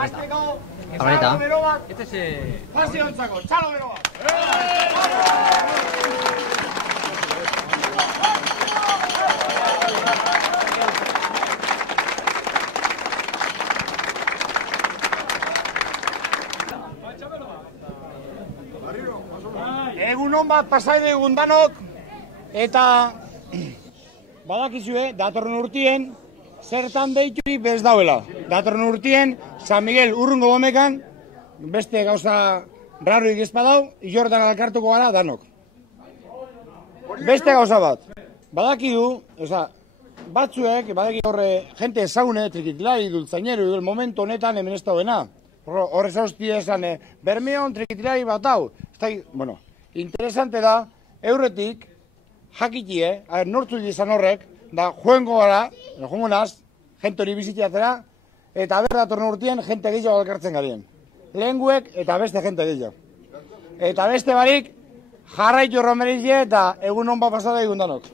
Azteko, Amarita. bero bat, pasiontzako, txalo bero bat. Egun hon bat pasaide egun danok, eta badakizue, datorren urtien, zertan deiturik bez dauela. Datorren urtien, San Miguel urrungo bomekan, beste gauza raroik ezpadau, Jordan alkartuko gara danok. Beste gauza bat, badakidu, batzuek, badaki horre, jente ezagune, trikitilari, dultzaineru, el momento honetan hemen ez dauena. Horrez hauzti esan, Bermeon, trikitilari bat hau. Bueno, interesante da, eurretik, jakitie, nortzuk izan horrek, da joengo gara, joengo naz, jente hori bizitiatzera, eta berdatorren urtien, jente gehiago alkartzen garien. Lehenguek eta beste jente gehiago. Eta beste barik, jarraitu romerizie eta egun hon bat pasada egun danok.